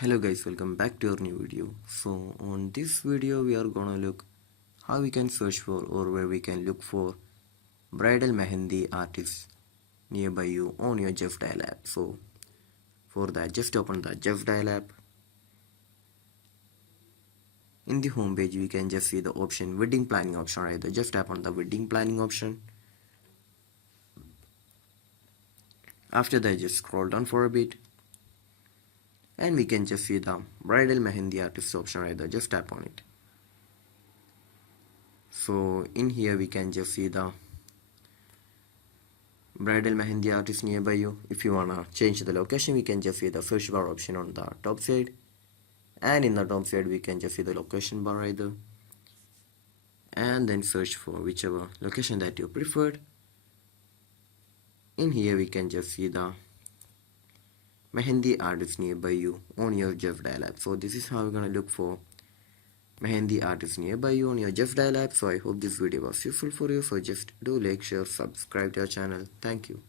Hello guys, welcome back to our new video. So on this video we are gonna look how we can search for or where we can look for bridal mehendi artists nearby you on your Justdial app. So for that, just open the Justdial app. In the home page we can just see the option wedding planning option, right? Just tap on the wedding planning option. After that, just scroll down for a bit and we can just see the bridal mehendi artist option, right? Just tap on it. So in here we can just see the bridal mehendi artist nearby you. If you wanna change the location, we can just see the search bar option on the top side, and in the top side we can just see the location bar right there, and then search for whichever location that you preferred. In here we can just see the mehendi artist nearby you on your Justdial app. So this is how we're gonna look for mehendi artist nearby you on your Justdial app. So I hope this video was useful for you. So just do like, share, subscribe to our channel. Thank you.